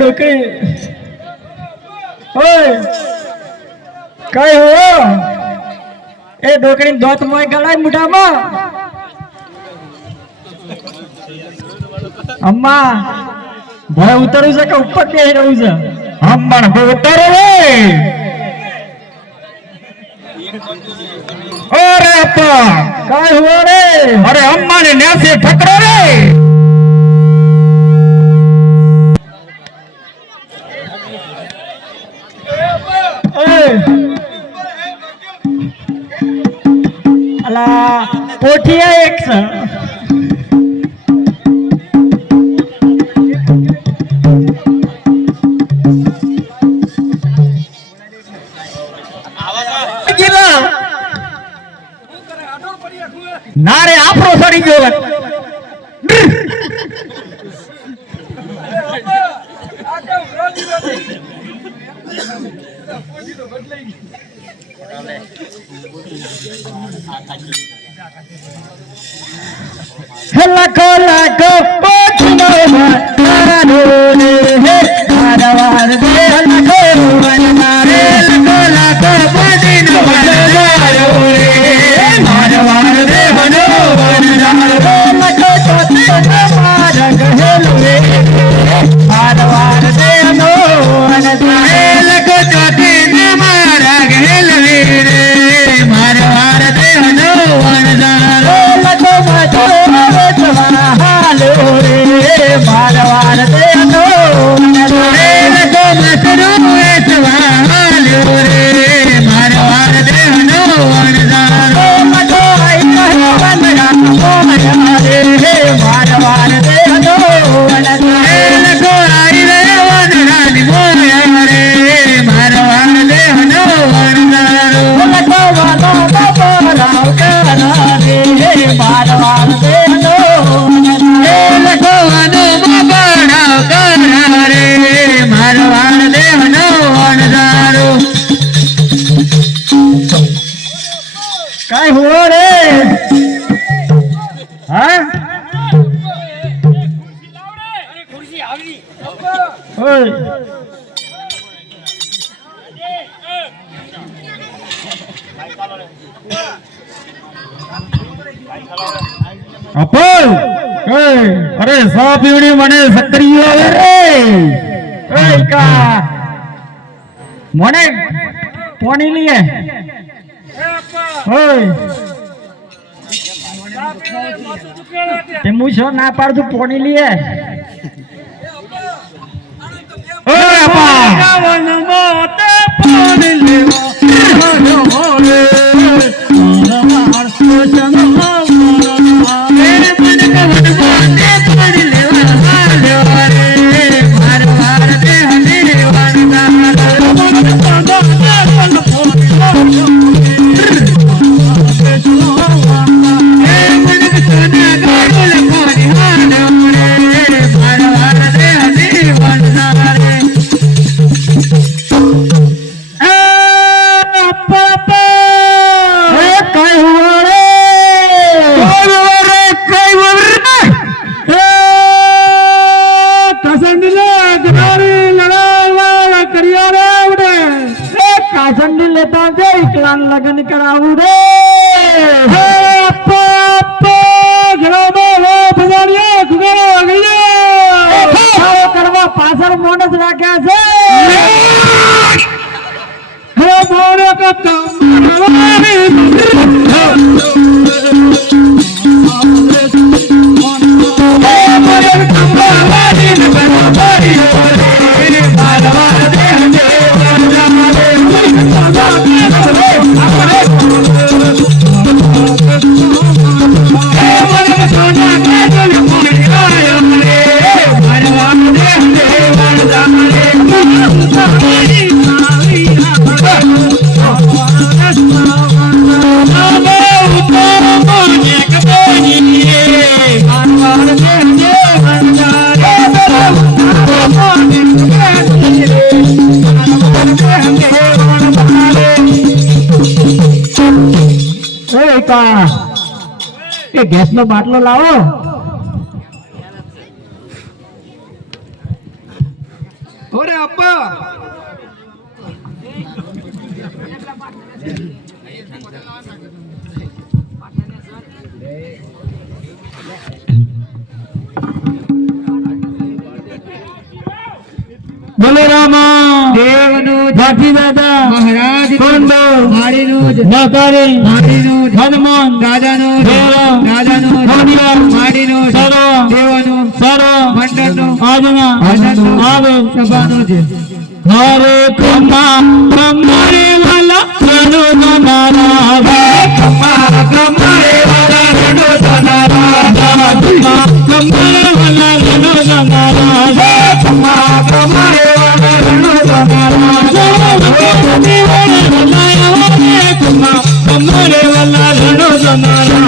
ડોકરી ઓય કઈ હો એ ડોકરી દોત મોય ગળાય મુઠામાં અમ્મા ભય ઉતરું છે કે ઉપર બેહી રહું છે અમ્મા ભય ઉતરે રે અરે અપ્પા કઈ હો રે અરે અમ્મા ને નેસે ઠકરો રે અલા પોઠિયા એક છે ના રે આપણો સડી ગયો લખો લખો પોઠનો મારા ઢોલે હે મારવાર દે લખો વનમારે લખો લખો પોઠનો મારા ઢોલે મારવાર દે હનો વનમારે લખો ચોતે મારા ગહેલો રે મારવાર દે હનો વનમારે લખો ચોતે મારા ગહેલો રે મારવાર દે હનો વનમારે લખો મતો હાલો રે મારવાર દે હનો વનમારે લખો મતરો વેચવા હાલો રે મારવાર દે હનો વનમારે લખો આઈ કહો વનરા મોમરા રે મારવાર દે હનો વનમારે લખો આઈ રે વનરા ની મોયા રે મારવાર દે હનો વનમારે લખો વાલો બપોરા કના રે મારવાર દે હનો વનમારે લખો વાલો બપોરા કના રે મારવાર દે હનો વનમારે કાઈ હુઓ રે હા ઓય અપલ અરે સા પીવડી મને સક્રિય આવે રે ઓય કા મને પાણી લીએ ઓય તે મુછો ના પાડતું પાણી લીએ ઓય અપા ગાવન મોતે પાણી લેવો હોરે મારવાડ સોચન મારે મન ગવન મોતે પાણી લેવા હાલ્યો રે મારવાડ દે હને વનમારે મન પાંદો પન ફોટો એ મન કના ગાડોલ કોની હાલ્યો રે મારવાડ લેતા જે એકલા લગ્ન કરાવું રે કરવા પાછળ મોણસ રાખ્યા છે ગેસ નો બાટલો લાવો ઓરે અપ્પા બોલો રામા દેવનું જાઠી દાદા મહારાજ કોંડો મારીનું નકારી મારીનું હનુમાન દાદાનું દેવ દાદાનું હરિયા મારીનું સર્વ દેવનું સર્વ મંડળનું આજના આજનું આવે સભાનું છે હરે કમા કમરે વાલા રણો જનારા હરે કમા કમરે વાલા રણો જનારા કમા કમરે વાલા રણો જનારા હરે કમા કમરે વાલા રણો જનારા કમા કમરે વાલા રણો જનારા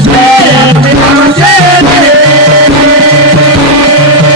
Yeah.